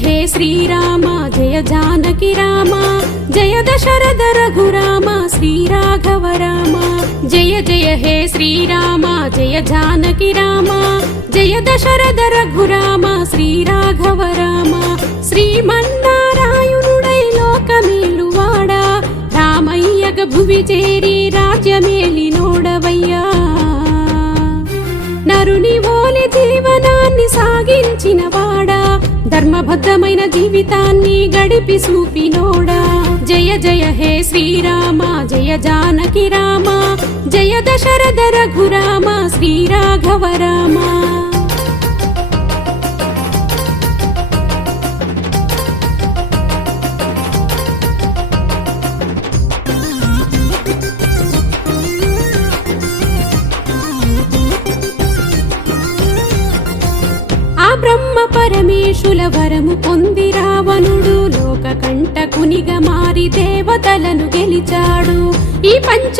హే శ్రీరామ జయ జానకి రామ జయ దశరథ రఘురామ శ్రీరాఘవ రామ జయ జయ హే శ్రీరామ జయ జానకి రామ జయ దశరథ రఘురామ శ్రీరాఘవ రామ శ్రీమన్నారాయణుడై లోకమేలువాడా రామయ్యగ భువి చేరి రాజ్యమేలినోడవయ్యా నరుని ఓలి జీవనాన్ని సాగించిన వాడా ధర్మబద్ధమైన జీవితాన్ని గడిపి చూపినోడా జయ జయ హే శ్రీరామ జయ జానకి రామ జయ దశరథ రఘురామ శ్రీరాఘవ రామ బ్రహ్మ పరమేశుల వరము పొంది రావణుడు లోక కంటకునిగా మారి దేవతలను గెలిచాడు ఈ పంచ